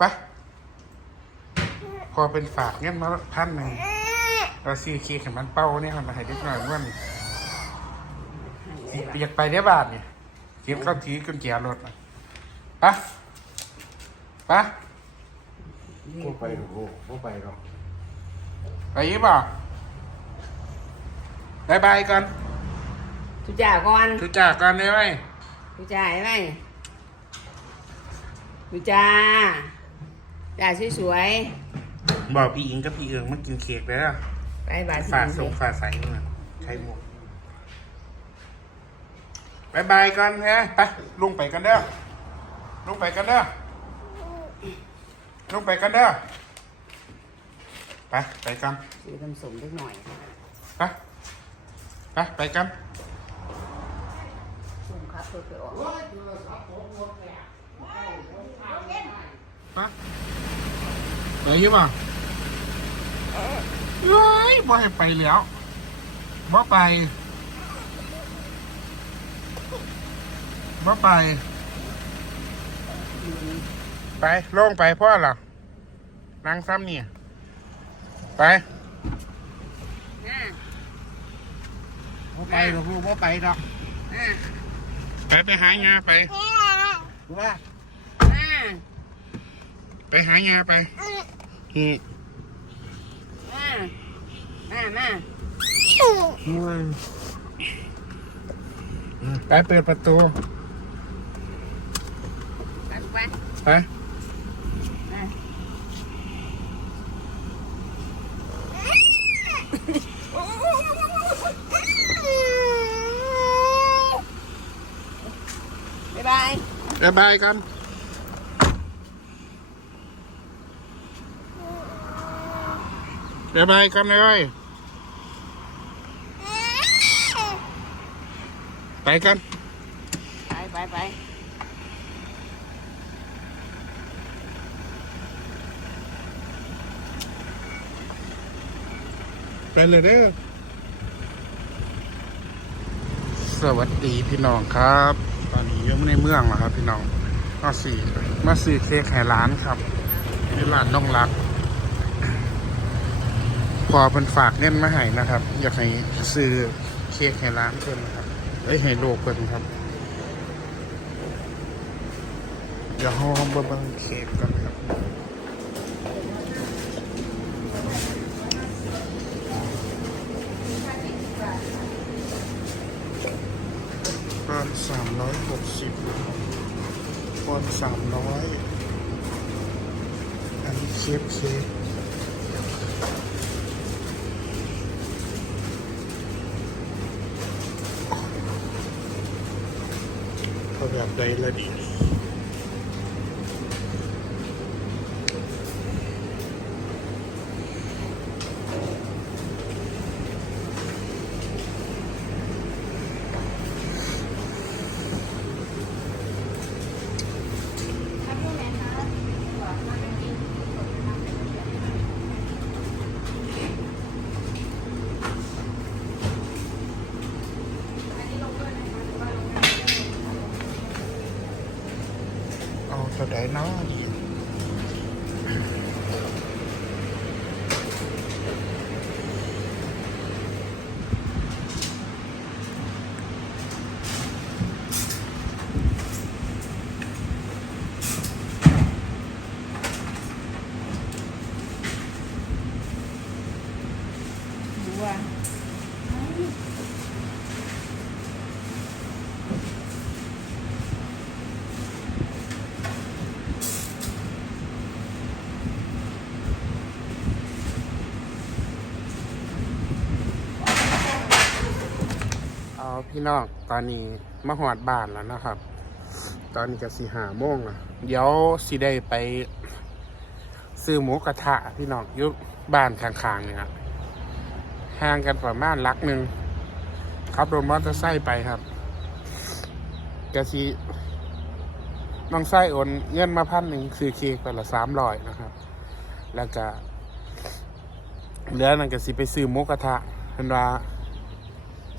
ไปพอเป็นฝากเงี้ยมาพันหนึ่งเราซีเค้กให้มันเป้าเนี่ยมันมาให้เด็กหน่อยว่านี่สิอยากไปได้บาทเนี่ยเก็บเข้าทีกุญแจรถนะไปไปบ่ไปหรอกลูกบ่ไปหรอกไปยี่บ่บายบายกันทุจ่าก่อนทุกจากกันเลยไหมทุจ่าใช่ไหมทุจ่า จ่าสวยบอกพี่อิงกับพี่เอิงมันกินเค้กแล้วๆไปบาทฝาส่งฝาใสมาไข่หมกบายบายกันฮะไปลุงไปกันเด้อลุงไปกันเด้อลุงไปกันเด้อไปไปกันซื้อน้ำสมเล็กหน่อยไปไปไปกันส่งครับตัวไปออกไป เฮ้ยบ่เฮ้ยบ่ให้ไปแล้วบ่ไปบ่ไป ไปลงไปพ่อเหรอนั่งซ้ำเนี่ยไปอ่าบ่ไปหรอกลูกบ่ไปหรอกอ่าไปไปหางาไปว่าอ่า ไปหางาไปนี่อ่ามามาไปเปิดประตู ไปไปไปมาบ๊ายบายบายบายกัน บายบายกันเลยไปกัน ไปไปไปไปเลยเด้อ สวัสดีพี่น้องครับ ตอนนี้ยังไม่ในเมืองหรอกครับพี่น้องมาสี่มาสี่เค้กแห่ร้านครับที่ร้านน้องรัก พอเป็นฝากเงินมาให้นะครับ อยากให้ซื้อเค้กให้ร้านเพิ่นนะครับเอ้ยให้โลกเพิ่นครับ เดี๋ยวห้องเบิ้งเค้กกันครับปอนสามร้อยหกสิบปอนสามร้อยอันนี้เคฟเคฟ เขาแบบใดละดี เอา ตัวใดเนาะดีดูว่า เอา พี่น้องตอนนี้มาหอดบ้านแล้วนะครับ ตอนนี้ก็สี่หาโมงอะเดี๋ยวสิได้ไป ซื้อหมูกระทะพี่น้องอยุบบ้านข้างๆเนี่ยห่างกันประมาณลักหนึ่งขับรถมอเตอร์ไซค์ไปครับกะสิน้องไส้โอนเงินมาพันหนึ่งซื้อเค้กไปละสามร้อยนะครับ แล้วก็เหลือนั่นก็สิไปซื้อหมูกระทะเพิ่นว่า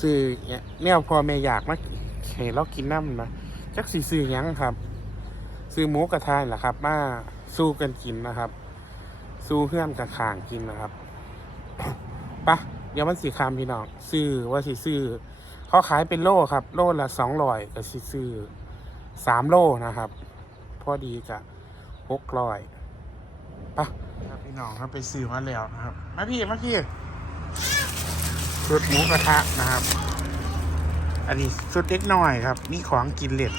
ซื้อเนี่ยแนวพ่อแม่อยากมาให้เรากินน้ำนะจักสีซื้อยังครับ ซื้อหมูกระทะแหละครับ มาสู้กันกินนะครับ สู้เพื่อนกับข่างกินนะครับปะเดี๋ยวมันสีคามพี่น้องซื้อว่าสิซื้อเขาขายเป็นโลครับ โลละสองร้อยก็สิซื้อสามโลนะครับ พอดีกับหกร้อยปะพี่น้องครับไปซื้อมาแล้วนะครับ มาพี่มาพี่ ชุดหมูกระทะนะครับ อันนี้ชุดเล็กน้อยครับ มีของกินเล็ด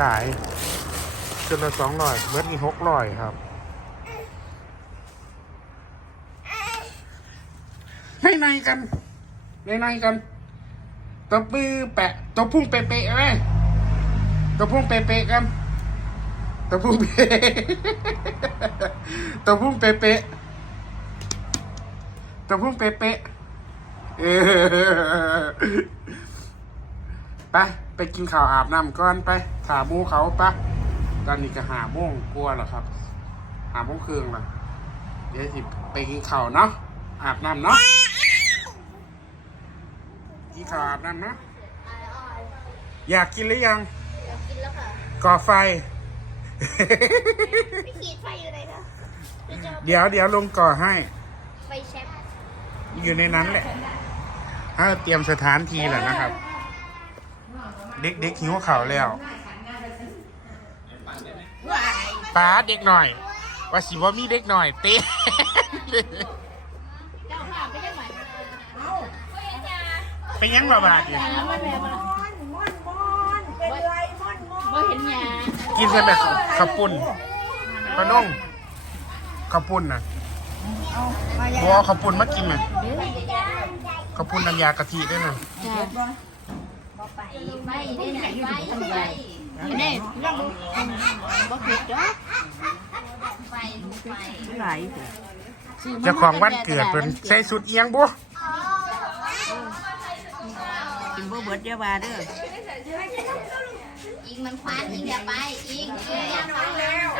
หลายๆชุดละสองร้อยเบิร์ดนี่หกร้อยครับ ให้ในกันในในกันตบมือแปะตบพุ่งเป๊ะๆไหมตบพุ่งเป๊ะๆกันตบพุ่งเป๊ะตบพุ่งเป๊ะๆตบพุ่งเป๊ะๆ ไป ไปกินข้าวอาบน้ำก่อนไปถาหมูเขาปะตอนนี้ก็หาโมงกลัวเหรอครับ หาโมงครึ่งละเดี๋ยวสิไปกินข้าวเนาะอาบน้ำเนาะกินข้าวอาบน้ำนะอยากกินหรือยังอยากกินแล้วค่ะก่อไฟไม่ขีดไฟอยู่ไหนคะจะจะเดี๋ยวเดี๋ยวลงก่อให้ไฟแช็คอยู่ในนั้นแหละ ถ้าเตรียมสถานที่แหละนะครับ เด็กเด็กหิวข่าวแล้วป้าเด็กหน่อย ว่าสิว่ามีเด็กหน่อย เต้เจ้าภาพไม่ได้หมายเอาเป็นยังบ่บาดเนี่ยว่าเห็นยากินใช่แบบข้าวปุ้นปลาน่องข้าวปุ้นนะบัวข้าวปุ้นมากินน่ะ ข้าวปุ้นน้ำยากะทิด้วยน่ะไม่ได้ไหนไฟไฟไม่ได้ยังบ่ผิดดอกไฟลูกไฟหลายสิเจ้าของวันเกิดเป็นใส่สุดเอียงบ่กินบ่เบิดอย่าว่าเด้ออิงมันคว้านอิงอย่าไปอิงอิงอย่าไป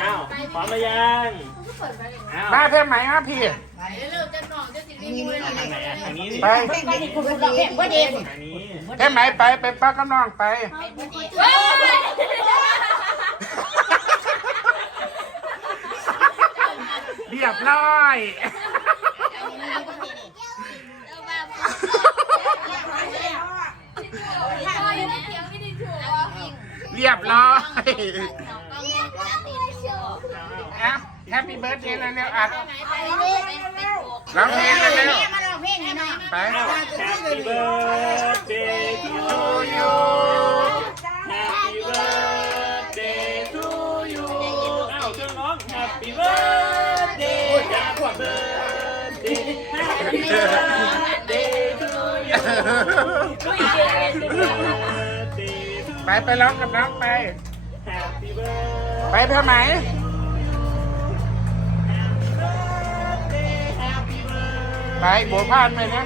อ้าวพร้อมหรือยังอ้าวมาเพิ่มไหมครับพี่ ทางไหนอะทางนี้สิไปไปนี่คุณเราแพงบ่เด้ทางนี้เพิ่มไหมไปไปป้ากับน้องไป เรียบร้อยเรียบร้อยแอปแฮปปี้เบิร์ดเดย์เร็วๆอัด ร้องเพลงเร็ว มาลองเพลงให้หน่อย ๆไป อ้าว Happy birthday to ดู you อยู่ Happy birthday to you อ้าวเครื่องร้อง Happy birthday Happy birthday Happy birthday to you Happy birthday to ไปไปร้องกับน้องไป Happy birthday ไปเพิ่มไหม ไปโบวพานไปนะ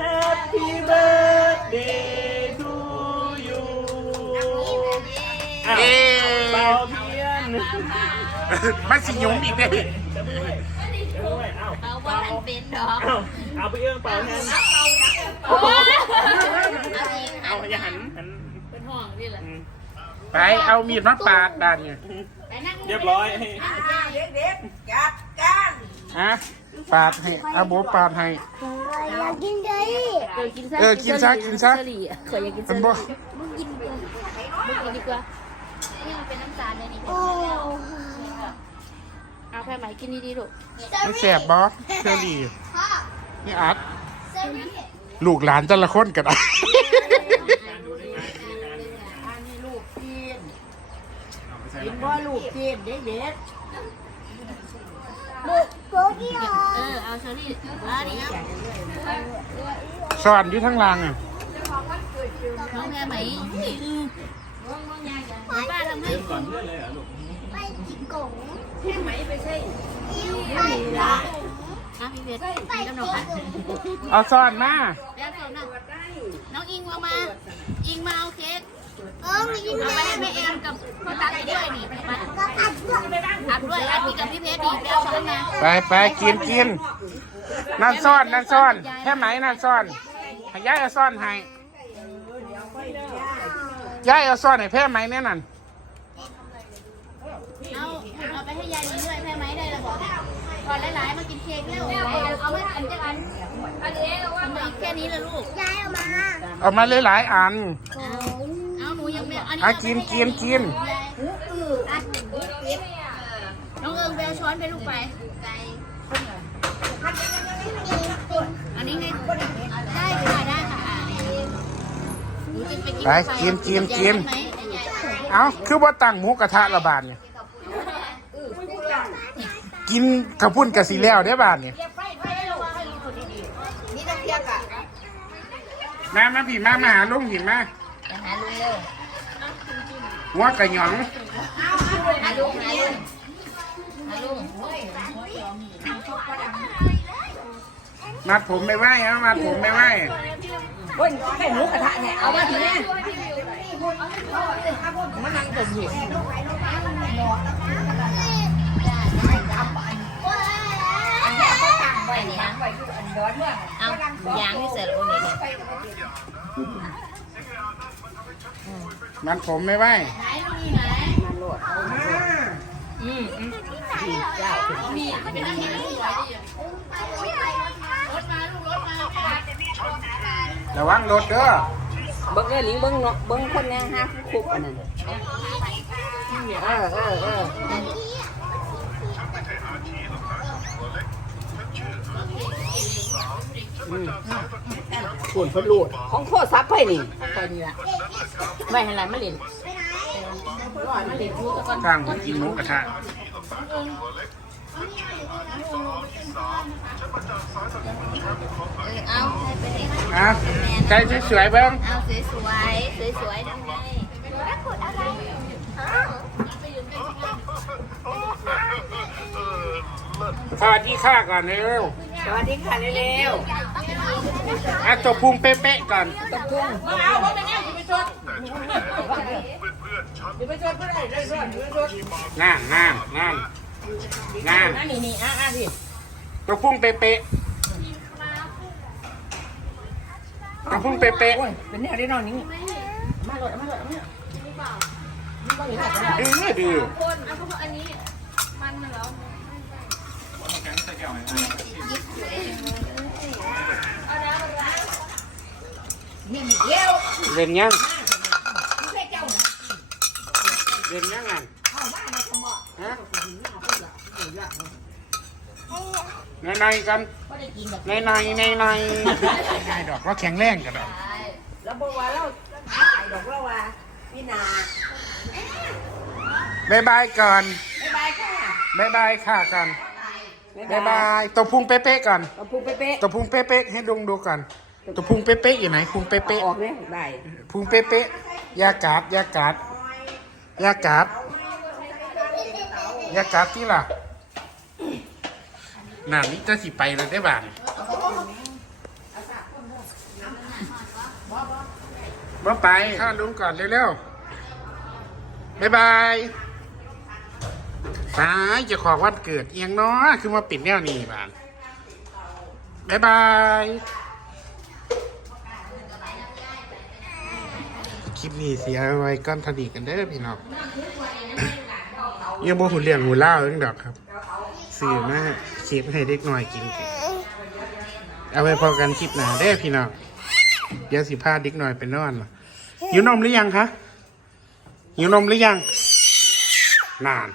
Happy birthday to you อ้าวเย้เป่าเทียนมันสิยุ้มอีกเลยด้วยเอ้าเอาว่ามันเป็นดอกเอ้าเอาไปเอื้องเป่าแทนเอาอีกเอาอย่าหันหันเป็นห้องนี่แหละอืมไปเอามีดมาปาดด้านเนี่ยไปนั่งเรียบร้อยฮะ ปาดให้เอาโบปาดให้ อยากกินใจเออกินซะเออกินซะกินซะเสลี่ข่อยอยากกินเป็ซะนลี่บ่มึงกินกูกินดีกว่านี่มันเป็นน้ำตาลเลยนี่โอ้เอาแพ้ไหมกินดีๆลูกไม่แสบบอเชอรี่พ่อนี่อัดเซรี่ลูกหลานแต่ละคนกันอะกินบ่ลูกกินเด็ดลูกโกกี้เหรอๆ เออเอาเชอรี่มาดิสอนอยู่ทั้งรางอะน้องแพ้ไหมอือป้าทำให้ก่อนเพื่อนเลยเหรอลูกไปจิกงไหมไปใช่ยิ้วไปละนะพี่เพชรไปกินกกับน้องกันงเอาสอนมาแล้วสอนนะน้องอิงมามา อิงมาเอาเค้ก เออมีกินเอาได้ไปให้แม่เอ็มกับพ่อตั๊กด้วยนี่มาก็อัดด้วยอัดด้วยอัดพี่กับพี่เพชรอีกแล้วสอนมาไปไปกินกินนั่นซ่อนนั่นซ่อนแค่ไหมนั่นซ่อนให้ย้ายเอาซ่อนให้ย้ายเอาซ่อนให้แพ้ไหมเนี่ยนั่นเอาเอาไปก่อนหลายๆมากินเค้กเร็วเอาไม่อันจะอันอันนี้เอาว่ามาแค่นี้ละลูกยายเอามา เอามาหลายๆอันเอา หนูยังไม่อันนี้อะกินกินกินน้องเอิงไปเอาช้อนไปลูกไป อันนี้ไง ได้ค่ะ ได้ค่ะหนูจะไปกินไปกินกินกินเอาคือว่าตั้งหมูกระทะละบาทเนี่ยกินข้าวปุ้นกะสีแล้วได้อบาทเนี่ยนี่ต้องเทียบอะมามาผีมามาหาลุงผีมาหาลุงเร็ว หัวกระหยองหาลุงหาลุงหาลุงมัดผมไม่ไหวเอามัดผมไม่ไหวเฮ้ยไข่หมูกระทะเนี่ยเอามาทีนี้มันนั่งตบหิอันนี้ก็ตั้งไว้เนี่ยเอายางที่เสร็จโอ้นี่ มันผมไม่ไหวไหนลูกนี่ไหนอืมอืมมีเป็นอันนี้สวยดีรถมาลูกรถมาระวังรถเด้อเบิ้งเอ้ยลิงเบิ้งเนาะเบิ้งคนเนี่ยห้าคุกอันนั้นเออเออเออ ส่วนพลูดของโคตรซับไปนี่ไปนี่ละไม่ให้ไรมาเล่นร้อยมาเล่นพูดกันข้างกินหมูกระทะเอาไปเลยอะใจสวยๆเบิ้งเอาสวยๆสวยสวยสวยๆทำไงสวัสดีค่ะก่อนเร็ว สวัสดีค่ะเร็ว อะตัวพุงเป๊ะๆก่อนๆตบทุ่งมาเอาว่าเป็นยังไปชดอย่าไปชดเพื่อนเลยชดอย่าไปชดนั่นนั่นนั่นนั่นนั่นนี่นี่อะอะพี่ตัวพุงเป๊ะๆตัวพุงเป๊ะโอ้ยเป็นแนวได้นอนนี้มาเลยมาเลยมาเลยดื้อดื้อนี่มีเยี่ยว เล่นยังเล่นยังไงฮะในในๆกันก็ได้กินแบบในในในในในดอกว่าแข็งแรงกันดอกแล้วบอกว่าเราขายดอกเราว่าพี่นาบายบายก่อนบ๊ายบายค่ะบายบายค่ะก่อนบ๊ายบายบาบายยตัวพุงเป๊ะๆก่อนเราพูดเป๊ะตัวพุงเป๊ะๆให้ดงดูก่อน ตัวพุงเป๊ะๆอยู่ไหนพุงๆเป๊ะออกเนี่ยได้ๆพุงเป๊ะๆอยากาดอยากาดอยากาดอยากาดที่ล่ะหนานี้จะสิไปเลยได้บ้านมาไปข้าลุงก่อนเร็วๆบายบายตายจะขอวันเกิดเอียงเนาะคือมาปิดแนวนี้บ้านบายบาย คลิปนี้เสียไว้ก้อนทดีกันเด้อพี่น้องยังบ่หุ่นเลี้ยงหูเล่าเรื่องดอกครับสื่อมาคลิปให้เด็กหน่อยกิน เอาไว้พอกันคลิปหน้าเด้อพี่น้องเดี๋ยวสิพาเด็กหน่อยไปนอนหิวนมหรือยังคะหิวนมหรือยังนาน